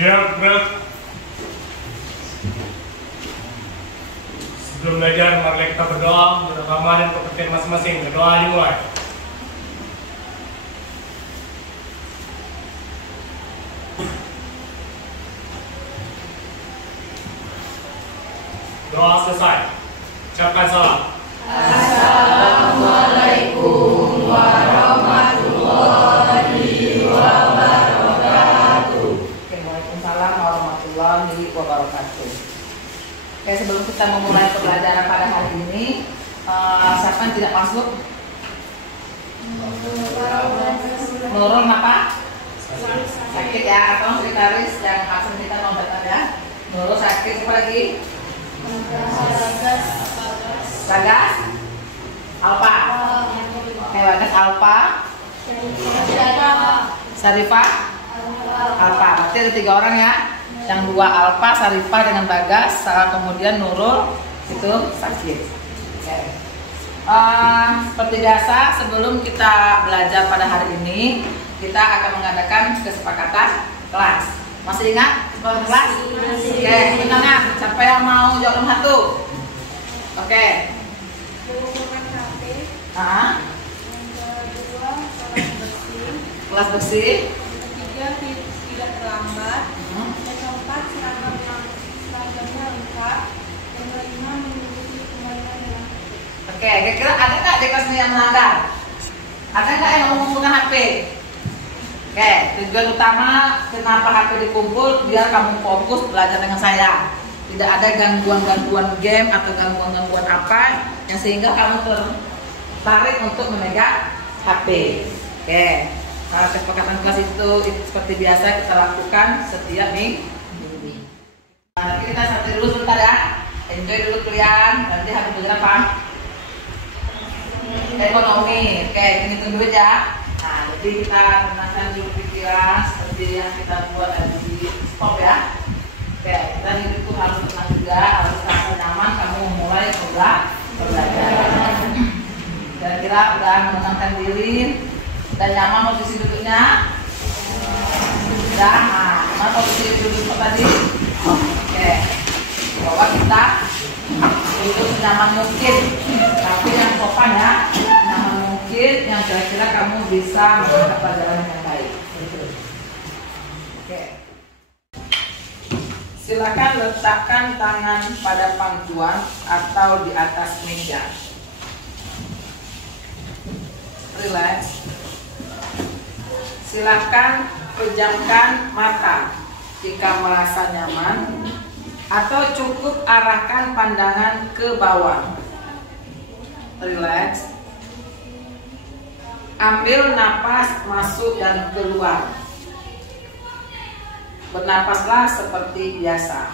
Siap, bro. Sebelum belajar, mari kita berdoa untuk agama dan kepentingan masing-masing. Berdoa dimulai. Doa selesai. Ucapkan salam. Assalamualaikum warahmatullahi wabarakatuh. Waalaikumsalam warahmatullahi wabarakatuh. Oke, sebelum kita memulai pembelajaran pada hari ini, siapa yang tidak masuk? Nurul apa? Sakit ya, atau sekretaris yang absen kita mau datang ya? Nurul sakit, apa lagi? Bagas? Alpa? Bagas Alpa? Sarifah? Alpa, berarti ada 3 orang ya. Yang 2 Alpa, Sarifah dengan Bagas, kemudian Nurul itu sakit. Okay. Seperti biasa, sebelum kita belajar pada hari ini, kita akan mengadakan kesepakatan kelas. Masih ingat kesepakatan kelas? Oke, tangan. Siapa yang mau jawab nomor 1? Oke. Kelas bersih. Tidak terlambat. Yang keempat, seragamnya lengkap. Yang kelima, mengikuti pembelajaran dengan tertib. Oke, kira-kira ada nggak di kelasnya yang melanggar? Ada nggak yang mengumpulkan HP? Oke, tujuan utama kenapa HP dikumpul biar kamu fokus belajar dengan saya. Tidak ada gangguan-gangguan game atau gangguan-gangguan apa yang sehingga kamu tertarik untuk memegang HP. Oke. Kesepakatan kelas itu seperti biasa kita lakukan setiap minggu. Nanti kita santai dulu sebentar ya. Enjoy dulu kuliah. Nanti habis belajar apa? Ekonomi. Oke, hitung duit ya. Nah, jadi kita tenangkan dulu pikiran seperti yang kita buat tadi. Stop ya. Oke, kita itu harus tenang juga, harus rasa nyaman kamu memulai pembelajaran. Kira-kira udah menenangkan diri dan nyaman posisi duduknya? Sudah. Nah, posisi duduk tadi? Oke. Bahwa kita duduk senyaman mungkin, tapi yang sopan ya, senyaman mungkin yang kira-kira kamu bisa mendapat pelajaran yang baik. Oke. Silakan letakkan tangan pada pangkuan atau di atas meja. Relax. Silakan pejamkan mata jika merasa nyaman atau cukup arahkan pandangan ke bawah. Relax. Ambil napas masuk dan keluar. Bernapaslah seperti biasa.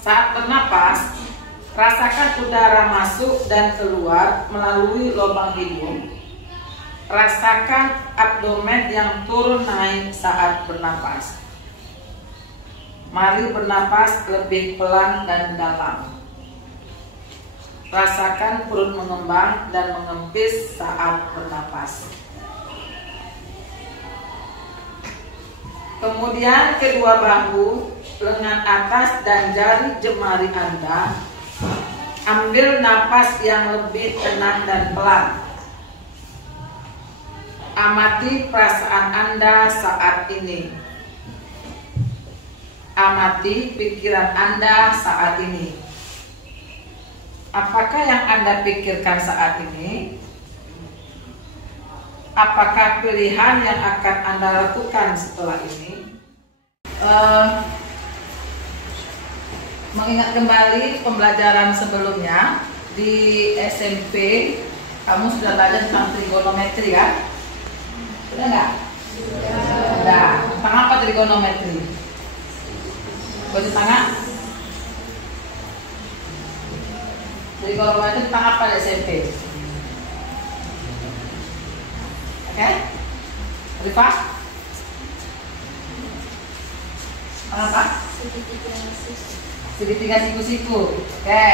Saat bernapas, rasakan udara masuk dan keluar melalui lubang hidung. Rasakan abdomen yang turun naik saat bernapas. Mari bernapas lebih pelan dan dalam. Rasakan perut mengembang dan mengempis saat bernapas. Kemudian kedua bahu, lengan atas dan jari jemari Anda. Ambil napas yang lebih tenang dan pelan. Amati perasaan Anda saat ini. Amati pikiran Anda saat ini. Apakah yang Anda pikirkan saat ini? apakah pilihan yang akan Anda lakukan setelah ini? Mengingat kembali pembelajaran sebelumnya di SMP, kamu sudah belajar tentang trigonometri kan? Sudah nggak? Sudah. Tentang apa trigonometri? Baju tangan? Trigonometri tentang apa di SMP? Oke? Rifah? Apa? Segitiga siku-siku. Oke.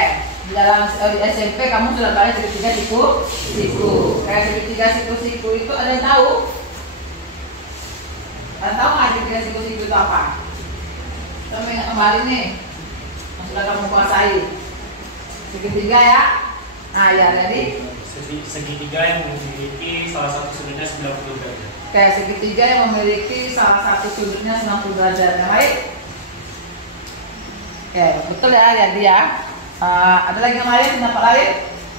Di dalam di SMP kamu sudah belajar segitiga siku-siku. Kayak segitiga siku-siku itu ada yang tahu? Ada yang tahu nggak segitiga siku-siku itu apa? Kita ingat kembali nih, yang sudah kamu kuasai. Segitiga ya. Nah ya, jadi segitiga yang memiliki salah satu sudutnya 90 derajat. Oke, segitiga yang memiliki salah satu sudutnya 90 derajat. Yang baik? Oke, betul ya, jadi ya. Ada lagi yang lain, pendapat lain?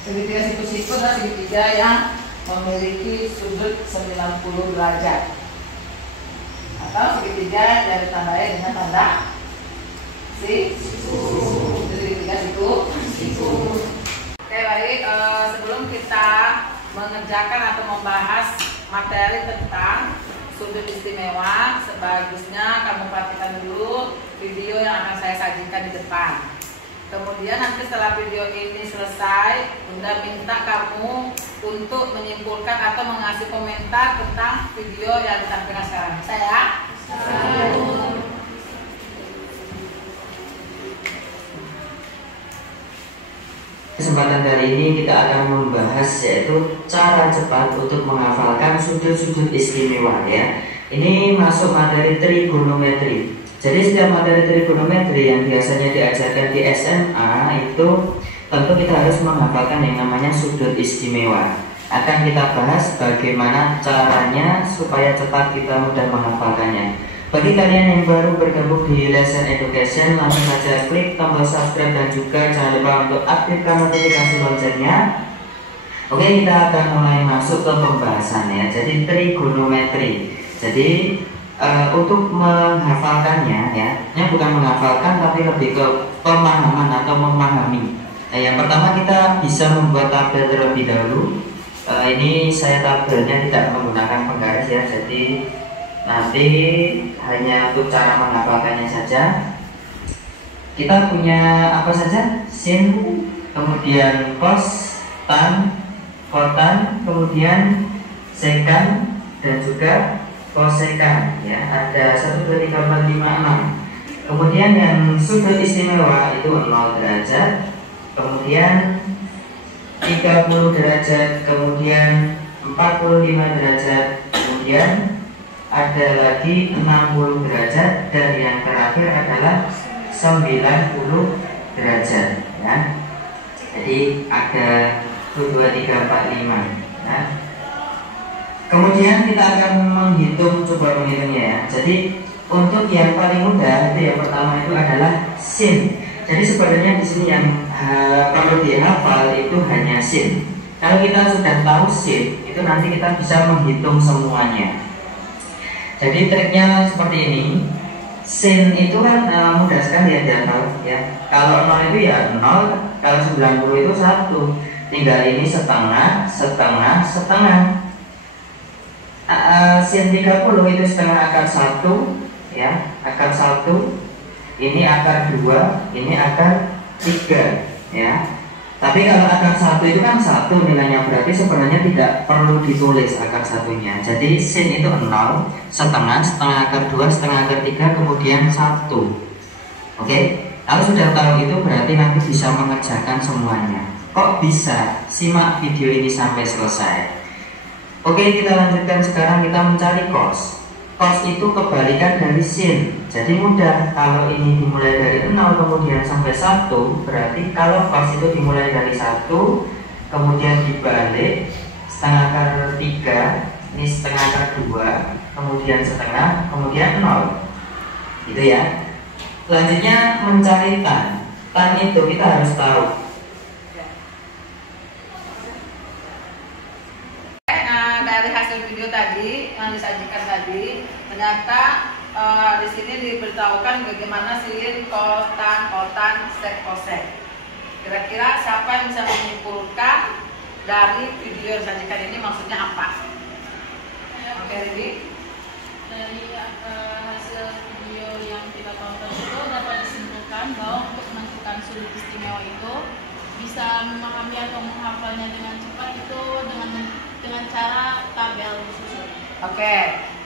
Segitiga siku-siku adalah segitiga yang memiliki sudut 90 derajat. Atau segitiga yang ditandai dengan tanda siku. Segitiga siku. Oke, baik. Sebelum kita mengerjakan atau membahas materi tentang sudut istimewa, sebagusnya kamu perhatikan dulu video yang akan saya sajikan di depan. Kemudian nanti setelah video ini selesai, Bunda minta kamu untuk menyimpulkan atau mengasih komentar tentang video yang ditampilkan sekarang. Saya? Kesempatan kali ini kita akan membahas yaitu cara cepat untuk menghafalkan sudut-sudut istimewa ya. Ini masuk materi trigonometri. Jadi setiap materi trigonometri yang biasanya diajarkan di SMA itu tentu kita harus menghafalkan yang namanya sudut istimewa. Akan kita bahas bagaimana caranya supaya cepat kita mudah menghafalkannya. Bagi kalian yang baru bergabung di Lesson Education, langsung saja klik tombol subscribe dan juga jangan lupa untuk aktifkan notifikasi loncengnya. Oke, kita akan mulai masuk ke pembahasannya. Jadi trigonometri. Jadi untuk menghafalkannya ya, ini bukan menghafalkan tapi lebih ke pemahaman atau memahami. Yang pertama kita bisa membuat tabel terlebih dahulu. Ini saya tabelnya tidak menggunakan penggaris ya, jadi nanti hanya untuk cara menghafalkannya saja. Kita punya apa saja? Sin, kemudian cos, tan, kotan, kemudian sekan dan juga kosekan ya. Ada 1, 2, 3, 4, 5, 6. Kemudian yang sudut istimewa itu 0 derajat, kemudian 30 derajat, kemudian 45 derajat, kemudian ada lagi 60 derajat, dan yang terakhir adalah 90 derajat ya. Jadi ada 1, 2, 3, 4, 5 ya. Kemudian kita akan coba menghitungnya ya. Jadi untuk yang paling mudah itu yang pertama itu adalah sin. Jadi sebenarnya di sini yang perlu dihafal itu hanya sin. Kalau kita sudah tahu sin, itu nanti kita bisa menghitung semuanya. Jadi triknya seperti ini. Sin itu kan mudah sekali ya dihafal ya. Kalau 0 itu ya 0, kalau 90 itu 1. Tinggal ini setengah, setengah, setengah. Sin 30 itu setengah akar 1 ya, akar 1. Ini akar 2, ini akar 3 ya. Tapi kalau akar 1 itu kan 1 nilainya, berarti sebenarnya tidak perlu ditulis akar 1-nya. Jadi sin itu 0, setengah, setengah akar 2, setengah akar 3, kemudian 1. Oke, kalau sudah tahu itu berarti nanti bisa mengerjakan semuanya. Kok bisa? Simak video ini sampai selesai. Oke, kita lanjutkan sekarang, kita mencari cos. Cos itu kebalikan dari sin. Jadi mudah, kalau ini dimulai dari 0 kemudian sampai 1, berarti kalau cos itu dimulai dari 1 kemudian dibalik setengah akar 3, ini setengah akar 2, kemudian setengah, kemudian 0. Gitu ya. Selanjutnya mencari tan. Tan itu kita harus tahu. Dari hasil hasil video tadi yang disajikan tadi, ternyata di sini diberitahukan bagaimana sin, kotan, sek, kosek. Kira-kira siapa yang bisa menyimpulkan dari video yang disajikan ini maksudnya apa? Oke, Ribi. Dari hasil video yang kita tonton itu dapat disimpulkan bahwa untuk menentukan sudut istimewa itu bisa memahami atau menghafalnya dengan cepat itu dengan cara tabel susun. Oke,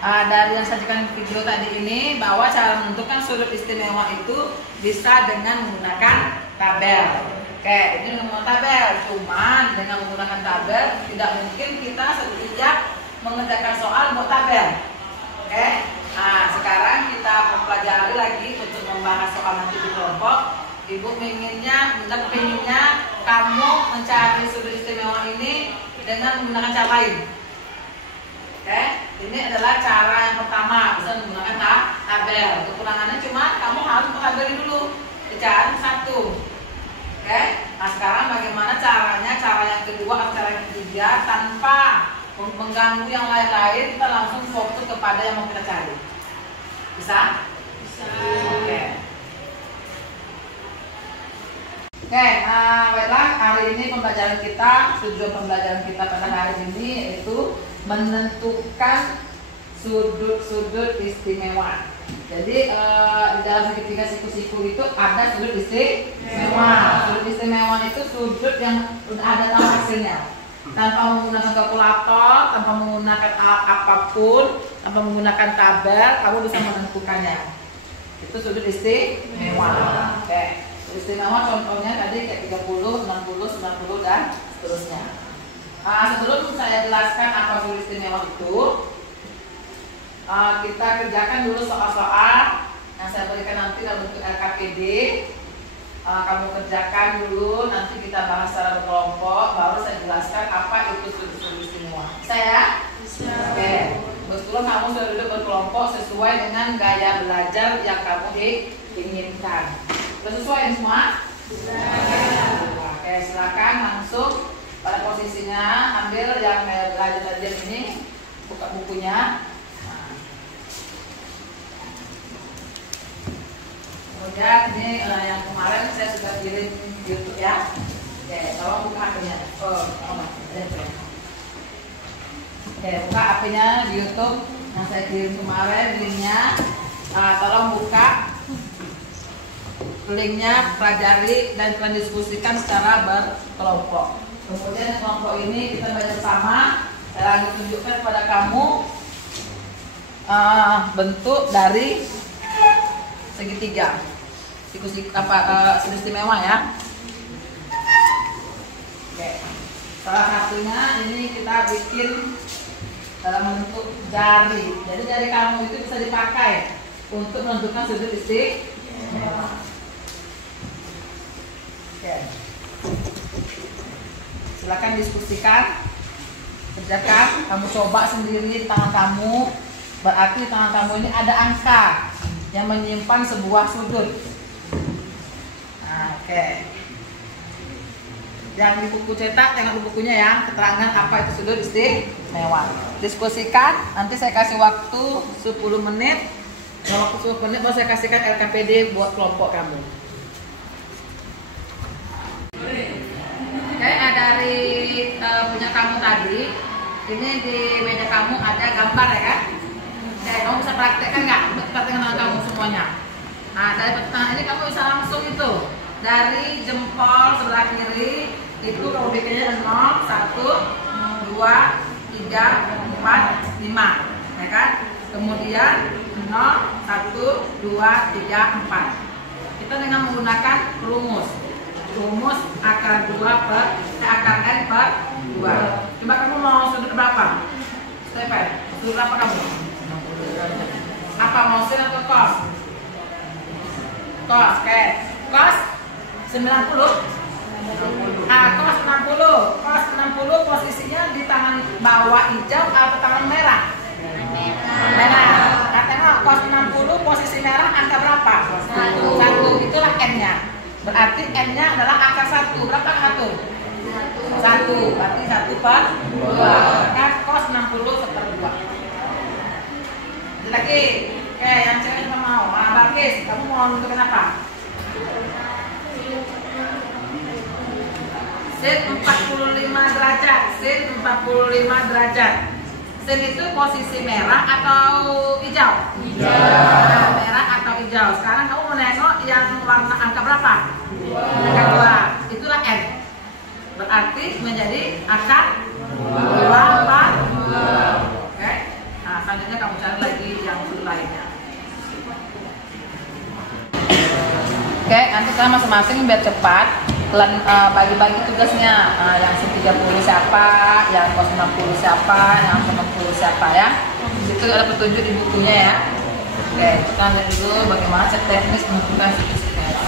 dari yang sajikan video tadi ini bahwa cara menentukan sudut istimewa itu bisa dengan menggunakan tabel. Oke, ini dengan tabel, cuman dengan menggunakan tabel tidak mungkin kita setiap mengerjakan soal buat tabel. Oke, nah sekarang kita mempelajari lagi untuk membahas soal nanti di kelompok. Ibu pengennya kamu mencari sudut istimewa ini dengan menggunakan cara lain. Oke, ini adalah cara yang pertama, bisa menggunakan tabel. Kekurangannya cuma kamu harus mempelajari dulu, dicari satu. Oke, nah sekarang bagaimana caranya? Cara yang kedua atau cara yang ketiga tanpa mengganggu yang lain-lain, kita langsung fokus kepada yang mau kita cari. Bisa? Bisa. Oke. Oke, baiklah, hari ini pembelajaran kita, tujuan pembelajaran kita pada hari ini yaitu menentukan sudut-sudut istimewa. Jadi di dalam segitiga siku-siku itu ada sudut istimewa. Sudut istimewa itu sudut yang ada tahu hasilnya. Tanpa menggunakan kalkulator, tanpa menggunakan apapun, tanpa menggunakan tabel, kamu bisa menentukannya. Itu sudut istimewa. Oke. Sudut istimewa contohnya tadi kayak 30, 60, 90 dan seterusnya. Sebelum saya jelaskan apa sudut istimewa itu, kita kerjakan dulu soal-soal yang saya berikan nanti dalam bentuk LKPD. Kamu kerjakan dulu, nanti kita bahas secara berkelompok, baru saya jelaskan apa itu sudut istimewa. Bisa ya? Bisa. Oke. Kebetulan kamu sudah duduk berkelompok sesuai dengan gaya belajar yang kamu inginkan. Sudah sesuai semua? Bisa. Oke, silakan langsung pada posisinya, ambil yang belajar tadi ini, buka bukunya. Kemudian ini yang kemarin saya sudah kirim di YouTube ya. Oke, tolong buka HP-nya. Oke, buka HP-nya di YouTube yang saya kirim kemarin linknya. Tolong buka linknya, pelajari dan kalian diskusikan secara berkelompok. Kemudian kelompok ini kita belajar bersama. Saya lagi tunjukkan kepada kamu bentuk dari segitiga, sudut istimewa ya. Oke. Salah satunya ini kita bikin dalam bentuk jari. Jadi jari kamu itu bisa dipakai untuk menentukan sudut istimewa. Oke. Silakan diskusikan, kerjakan, kamu coba sendiri tangan kamu. Berarti tangan kamu ini ada angka yang menyimpan sebuah sudut. Nah, oke. Yang di buku cetak, tengok di bukunya ya, keterangan apa itu sudut istimewa. Diskusikan, nanti saya kasih waktu 10 menit. Kalau waktu 10 menit baru saya kasihkan LKPD buat kelompok kamu. Oke, dari punya kamu tadi, ini di meja kamu ada gambar ya kan? Kamu bisa praktekkan nggak? Praktekkan dengan kamu semuanya. Nah, dari pertanyaan ini kamu bisa langsung itu dari jempol sebelah kiri itu kamu bikinnya 0, 1, 2, 3, 4, 5, ya kan? Kemudian 0, 1, 2, 3, 4. Kita dengan menggunakan rumus akar 2 per akar n per 2. Coba kamu mau sudut berapa? Stephen, sudut berapa kamu? Apa mau sin atau cos? Cos, oke. Cos 90. Cos 60. Cos 60 posisinya di tangan bawah hijau atau tangan merah? Merah. Nah, tengok cos 60 posisi merah angka berapa? 1. Itulah n-nya. Berarti n-nya adalah angka 1. Berapa angka 1? 1. Berarti 1 per 2. Kan cos 60 seperti lagi. Oke, yang cewek juga mau. Nah, Barkis, kamu mau menentukan apa? Sin 45 derajat. Sin 45 derajat. Sin itu posisi merah atau hijau? Hijau. Nah, merah atau hijau. Sekarang kamu mau nengok yang warna angka berapa? Angka 2. Itulah N. Berarti menjadi angka 2, 4. Oke. Nah, selanjutnya kamu cari lagi yang lainnya. Oke, nanti kita masing-masing biar cepat bagi-bagi tugasnya. Yang 30 siapa, yang 60 siapa, yang 60 siapa ya. Itu ada petunjuk di bukunya ya. Oke, kita lihat dulu bagaimana teknis menentukan suku istimewa.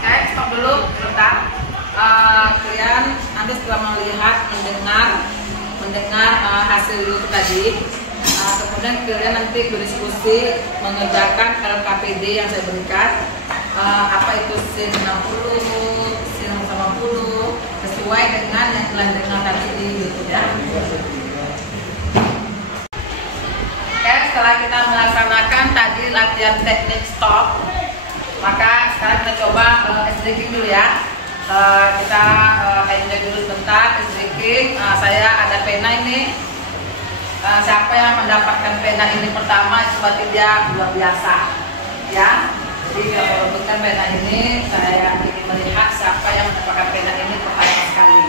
Oke, stop dulu sebentar. Kalian nanti setelah melihat, mendengar hasil dulu tadi, kemudian kalian nanti berdiskusi mengerjakan LKPD yang saya berikan. Apa itu sin 60, sin 80, sesuai dengan yang kalian dengar tadi di YouTube ya. Oke, setelah kita melaksanakan tadi latihan teknik stop, maka sekarang kita coba stretching dulu ya. Kita enjoy dulu sebentar, stretching. Saya ada pena ini. Siapa yang mendapatkan pena ini pertama itu berarti dia luar biasa ya. Jadi kalau bukan pena ini, saya ingin melihat siapa yang mendapatkan pena ini pertama sekali.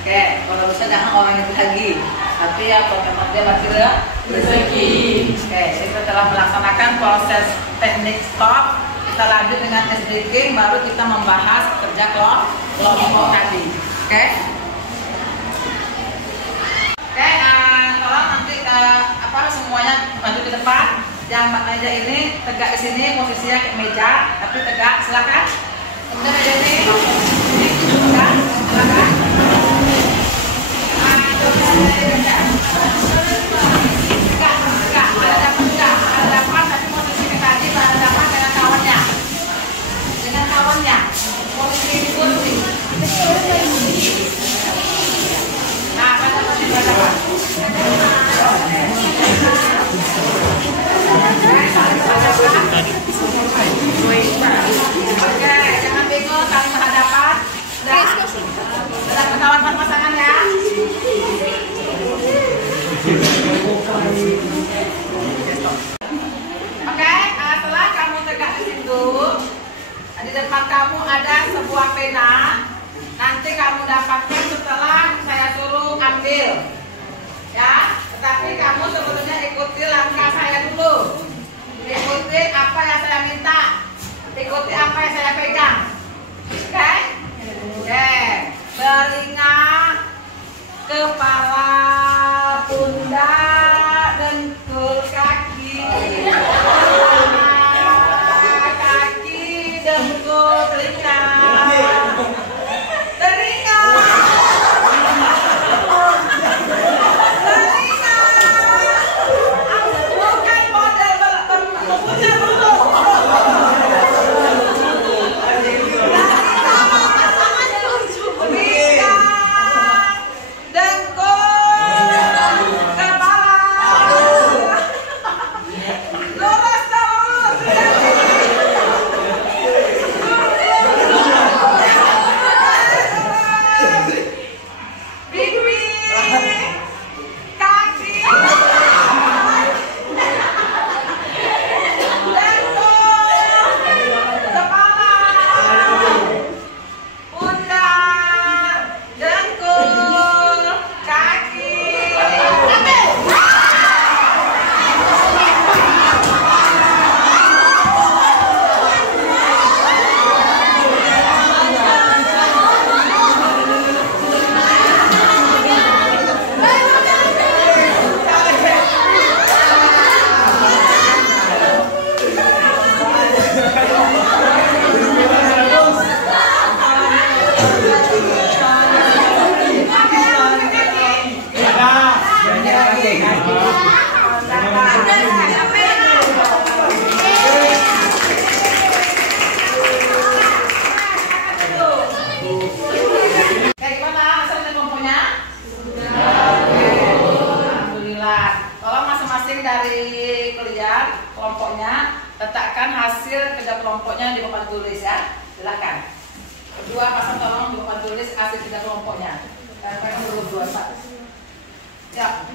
Oke, kalau bisa jangan orang itu lagi, tapi ya kalau memang dia berarti rezeki. Oke, kita telah melaksanakan proses teknik stop. Kita lanjut dengan stretching, baru kita membahas kerja kelompok tadi. Oke? Oke, tolong nanti semuanya maju ke depan. Yang meja ini tegak di sini, posisinya kayak meja, tapi tegak. Silakan. Kemudian meja ini tegak. Silakan. Tegak. Ada dapat, tapi posisi tadi ada dapat dengan kawannya. Posisi ini kursi. Nah, pada posisi dapat. Oke, jangan bingung, saling berhadapan. Sudah ketahuan pasangan ya. Oke, setelah kamu tegak di situ, di depan kamu ada sebuah pena. Nanti kamu dapatkan setelah saya suruh ambil, ya. Tetapi kamu sebetulnya ikuti langkah saya dulu. Ikuti apa yang saya minta. Ikuti apa yang saya pegang. Oke? Oke. Telinga, kepala, pundak, dengkul kaki. Kaki, dengkul, telinga. Kepala, hasil kerja kelompoknya di papan tulis ya. Silakan. Berdua pasang tolong di papan tulis hasil kerja kelompoknya. Mereka berdua Pak. Siap.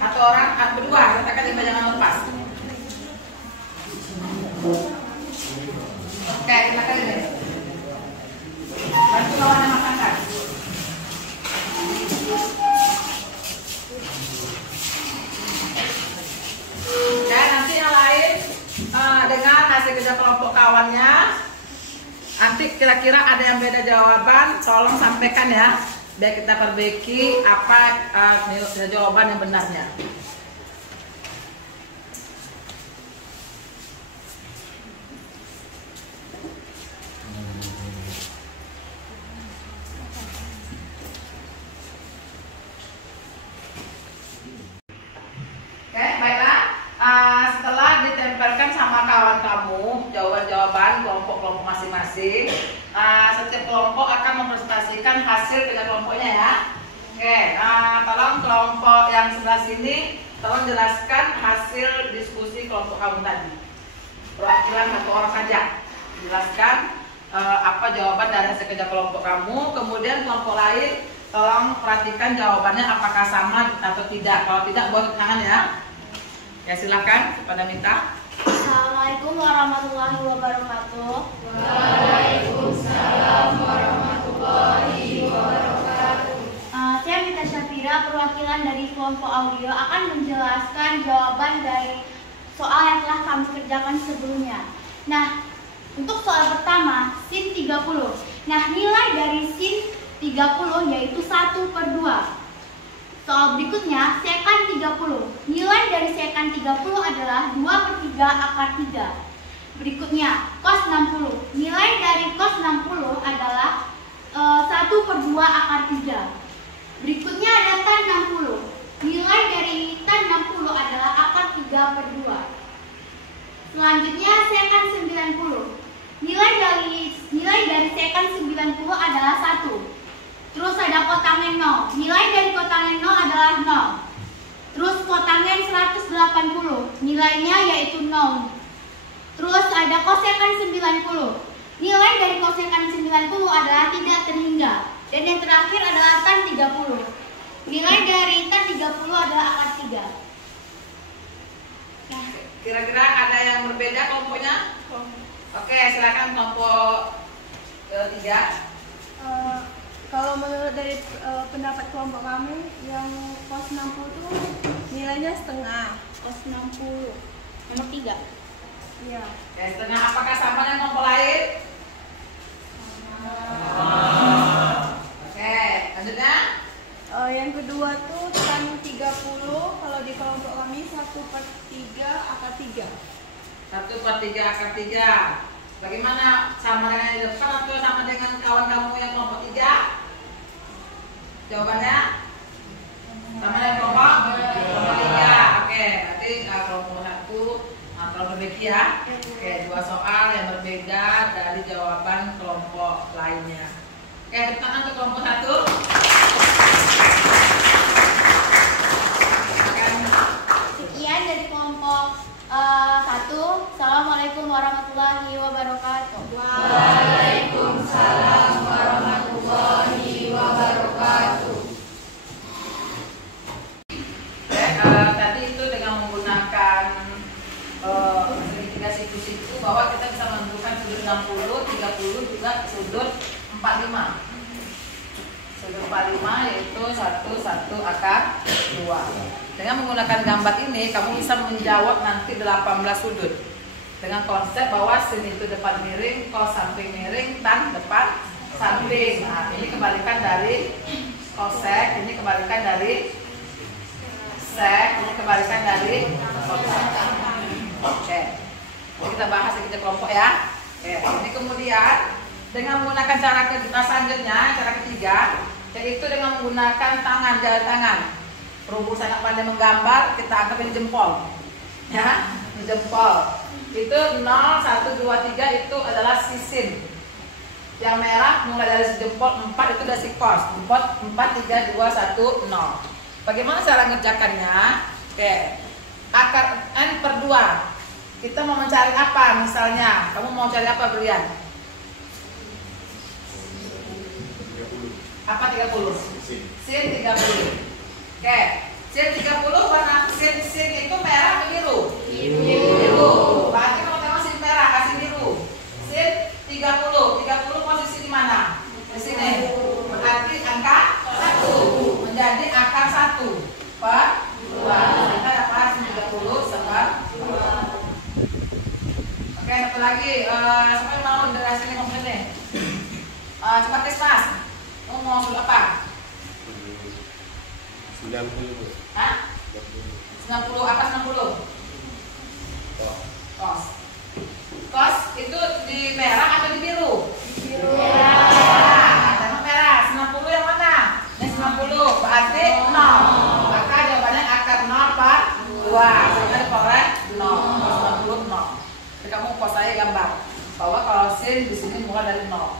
Satu orang berdua, katakan lima jangan lepas. Oke, silakan ini. Bantu lawannya makan. Dan nanti yang lain dengan hasil kerja kelompok kawannya, nanti kira-kira ada yang beda jawaban, tolong sampaikan ya, biar kita perbaiki apa jawaban yang benarnya. Oke, baiklah. Setelah ditempelkan sama kawan kamu jawaban-jawaban kelompok-kelompok masing-masing, setiap kelompok akan mempresentasikan hasil kerja kelompoknya ya. Oke, tolong kelompok yang sebelah sini tolong jelaskan hasil diskusi kelompok kamu tadi. Perwakilan satu orang saja jelaskan apa jawaban dari hasil kerja kelompok kamu. Kemudian kelompok lain tolong perhatikan jawabannya apakah sama atau tidak. Kalau tidak, buat tangan ya. Ya silakan, pada minta. Assalamualaikum warahmatullahi wabarakatuh. Waalaikumsalam warahmatullahi wabarakatuh. Saya Mita Syafira, perwakilan dari kelompok audio akan menjelaskan jawaban dari soal yang telah kami kerjakan sebelumnya. Nah, untuk soal pertama, sin 30. Nah, nilai dari sin 30 yaitu 1/2. Soal berikutnya, sekan 30. Nilai dari sekan 30 adalah 2/3 akar 3. Berikutnya, cos 60. Nilai dari cos 60 adalah 1/2 akar 3. Berikutnya ada tan 60. Nilai dari tan 60 adalah akar 3/2. Selanjutnya, sekan 90. Nilai dari sekan 90 adalah 1. Terus ada kotangnya 0. Nilai dari kotangnya 0 adalah 0. Terus kotangnya 180. Nilainya yaitu 0. Terus ada kosekan 90. Nilai dari kosekan 90 adalah tidak terhingga. Dan yang terakhir adalah tan 30. Nilai dari tan 30 adalah akar 3. Nah, Kira-kira ada yang berbeda kelompoknya? Oke, silakan kelompok 3. Kalau menurut dari pendapat kelompok kami, yang cos 60 itu nilainya setengah. cos 60 nomor 3. Iya. Ya, setengah. Apakah sama dengan kelompok lain? Oke, lanjutnya. Yang kedua tuh tan 30, kalau di kelompok kami 1/3 akar 3. 1/3 akar 3. Bagaimana, sama dengan yang di depan atau sama dengan kawan kamu yang kelompok 3? Jawabannya sama dengan kelompok 3. Oke, berarti kelompok 1 terperbaiki ya. Oke, 2 soal yang berbeda dari jawaban kelompok lainnya. Oke, tepuk tangan untuk kelompok 1. Sekian dari kelompok 1. Assalamualaikum warahmatullahi wabarakatuh. Waalaikumsalam warahmatullahi wabarakatuh. Tadi itu dengan menggunakan segitiga siku-siku bahwa kita bisa menentukan sudut 60, 30 juga sudut 45. Sudut 45 yaitu 1 akar 2. Dengan menggunakan gambar ini kamu bisa menjawab nanti 18 sudut. Dengan konsep bahwa sin itu depan miring, cos samping miring, tan depan samping. Nah, ini kebalikan dari cosec, ini kebalikan dari sek, ini kebalikan dari cosec. Oke. Jadi kita bahas sedikit kelompok ya. Oke, ini kemudian dengan menggunakan cara selanjutnya, cara ketiga, yaitu dengan menggunakan tangan, jari tangan. Berhubung sangat pandai menggambar, kita anggap ini jempol. Ya, ini jempol. Itu 0, 1, 2, 3 itu adalah sisin. Yang merah mulai dari si jempol 4 itu udah si cos. 4, 3, 2, 1, 0. Bagaimana cara ngerjakannya? Oke. Akar n/2. kita mau mencari apa? Misalnya, kamu mau cari apa, Brian? Apa 30? Sin 30. Oke, sin 30 warna sin itu merah atau biru? Biru. Berarti kalau kamu sin merah kasih biru. Sin 30 posisi di mana? Di sini. Berarti angka 1 menjadi akar 1 per 2. Kita dapat sin 30 per 2. Oke, satu lagi. Siapa yang mau dari hasilnya ngomong ini? Coba tes Mas. Kamu mau suruh apa? 90. Hah? 90, atas 60. Kos. Kos itu di merah atau di biru? Biru. Merah. Jangan merah. 90 yang mana? Ini 90. Berarti 0. Maka jawabannya akar 0 per 2. Sampai korek 0. 90 0. Jadi kamu pos saya gambar bahwa kalau sin di sini mulai dari 0.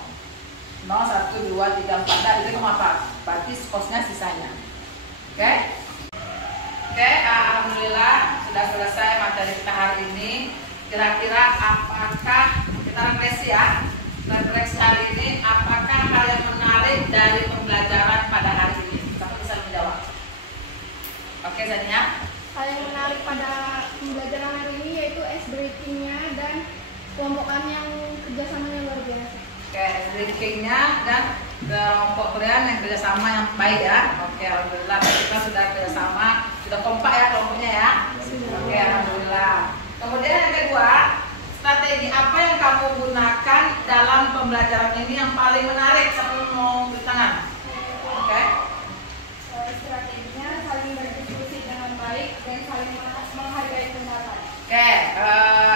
0, 1, 2, 3, 4. Dan itu kamu apa? Berarti kosnya sisanya. Oke? Oke, alhamdulillah sudah selesai materi kita hari ini. Kira-kira apakah kita refleksi ya? Refleksi hari ini, apakah hal yang menarik dari pembelajaran pada hari ini? Kamu bisa menjawab. Oke, Zania. Hal yang menarik pada pembelajaran hari ini yaitu ice breaking-nya dan kelompok kami yang kerjasamanya luar biasa. Oke, ice breaking-nya dan kelompok kalian yang kerjasama yang baik ya. Oke, alhamdulillah kita sudah kerjasama, sudah kompak ya kelompoknya ya. Oke, alhamdulillah. Kemudian yang kedua, strategi apa yang kamu gunakan dalam pembelajaran ini yang paling menarik? Siapa yang mau beri tangan? Oke. Strateginya saling berdiskusi dengan baik dan saling menghargai pendapat. Oke,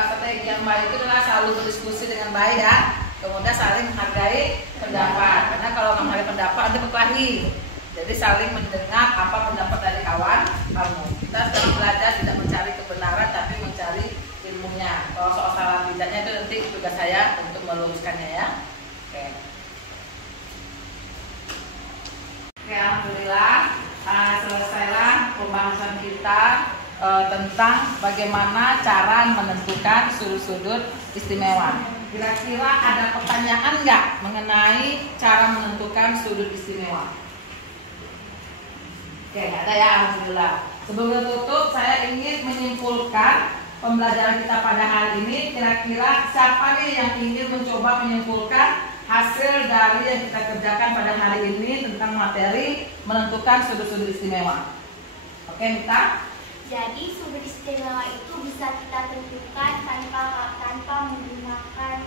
strategi yang baik itu adalah selalu berdiskusi dengan baik ya. Kemudian saling menghargai pendapat. Karena kalau nggak menghargai pendapat nanti berkelahi. Jadi saling mendengar apa pendapat dari kawan kamu. Kita sedang belajar tidak mencari kebenaran tapi mencari ilmunya. Kalau soal salah tidaknya itu nanti tugas saya untuk meluruskannya ya. Oke. Oke, alhamdulillah selesailah pembahasan kita tentang bagaimana cara menentukan sudut-sudut istimewa. Kira-kira ada pertanyaan nggak mengenai cara menentukan sudut istimewa? Oke, nggak ada ya, alhamdulillah. Sebelum tutup, saya ingin menyimpulkan pembelajaran kita pada hari ini. Kira-kira siapa nih yang ingin mencoba menyimpulkan hasil dari yang kita kerjakan pada hari ini tentang materi menentukan sudut-sudut istimewa? Oke, Mita? Jadi sudut istimewa itu bisa kita tentukan tanpa menggunakan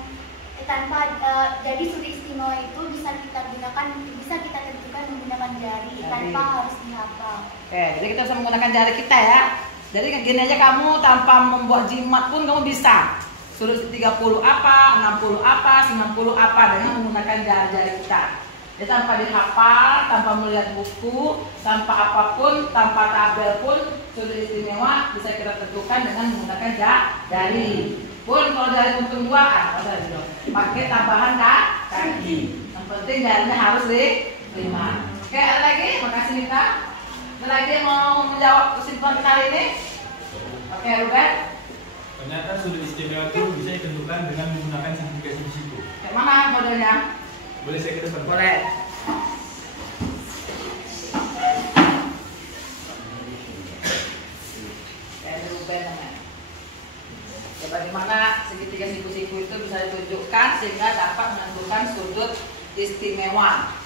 jadi sudut istimewa itu bisa kita tentukan menggunakan jari tanpa harus dihafal. Oke, jadi kita bisa menggunakan jari kita ya. Jadi gini aja, kamu tanpa membuat jimat pun kamu bisa. Sudut 30 apa, 60 apa, 90 apa dengan menggunakan jari-jari kita. Jadi tanpa dihafal, tanpa melihat buku, tanpa apapun, tanpa tabel pun sudut istimewa bisa kita tentukan dengan menggunakan jari. Pun kalau jari untung 2, pakai tambahan kaki. Yang penting jarinya harus 5. Oke, ada lagi? Makasih Mita. Ada lagi yang mau menjawab kesimpulan kita hari ini? Oke, Ruben. Ternyata sudut istimewa itu bisa ditentukan dengan menggunakan segitiga siku. Yang mana modelnya? Boleh saya ke depan? Boleh. Ya, bagaimana segitiga siku-siku itu bisa ditunjukkan sehingga dapat menentukan sudut istimewa.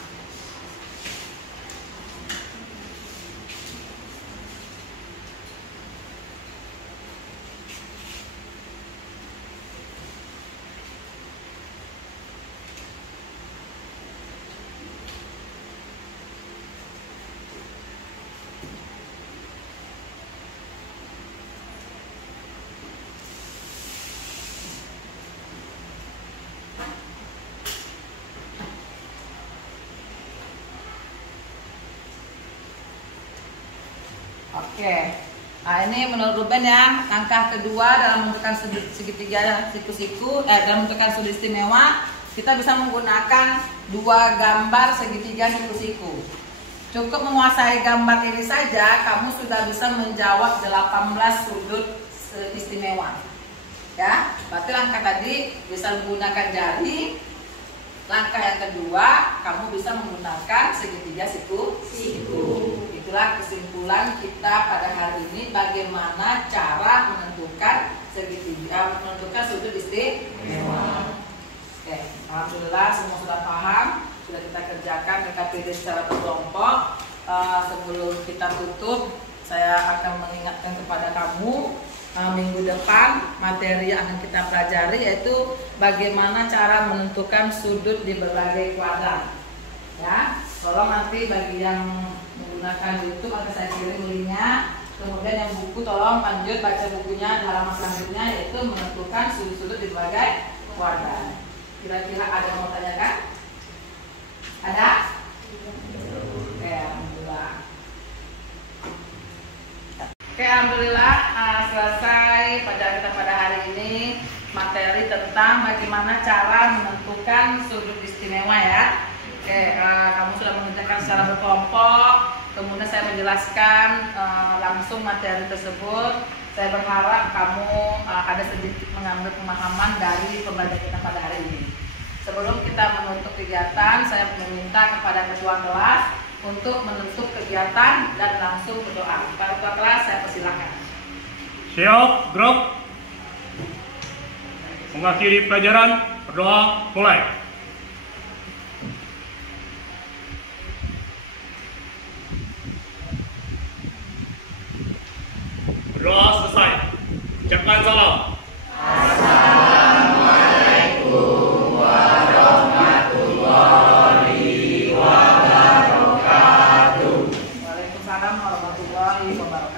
Oke, nah ini menurut Ruben ya, langkah kedua dalam menentukan segitiga siku-siku, dalam menentukan sudut istimewa, kita bisa menggunakan 2 gambar segitiga siku-siku. Cukup menguasai gambar ini saja, kamu sudah bisa menjawab 18 sudut istimewa. Ya, berarti langkah tadi bisa menggunakan jari. Langkah yang kedua, kamu bisa menggunakan segitiga siku. Itulah kesimpulan kita pada hari ini, bagaimana cara menentukan segitiga, menentukan sudut istimewa. Oke, alhamdulillah semua sudah paham, sudah kita kerjakan PKPD secara berkelompok. Sebelum kita tutup, saya akan mengingatkan kepada kamu, minggu depan materi yang akan kita pelajari yaitu bagaimana cara menentukan sudut di berbagai kuadran. Ya, tolong nanti bagi yang menggunakan YouTube akan saya kirim linknya. Kemudian yang buku tolong lanjut baca bukunya di halaman selanjutnya, yaitu menentukan sudut-sudut di berbagai kuadran. Kira-kira ada yang mau tanyakan? Ada? Oke, alhamdulillah. Oke, alhamdulillah selesai pelajaran kita pada hari ini, materi tentang bagaimana cara menentukan sudut istimewa ya. Oke, kamu sudah mengerjakan secara berkelompok, kemudian saya menjelaskan langsung materi tersebut. Saya berharap kamu ada sedikit mengambil pemahaman dari pembelajaran kita pada hari ini. Sebelum kita menutup kegiatan, saya meminta kepada ketua kelas untuk menutup kegiatan dan langsung berdoa. Kepada ketua kelas saya persilahkan. Siap, grup. Mengakhiri pelajaran, berdoa, mulai. Berdoa selesai. Ucapkan salam. Assalamualaikum warahmatullahi wabarakatuh. Waalaikumsalam warahmatullahi wabarakatuh.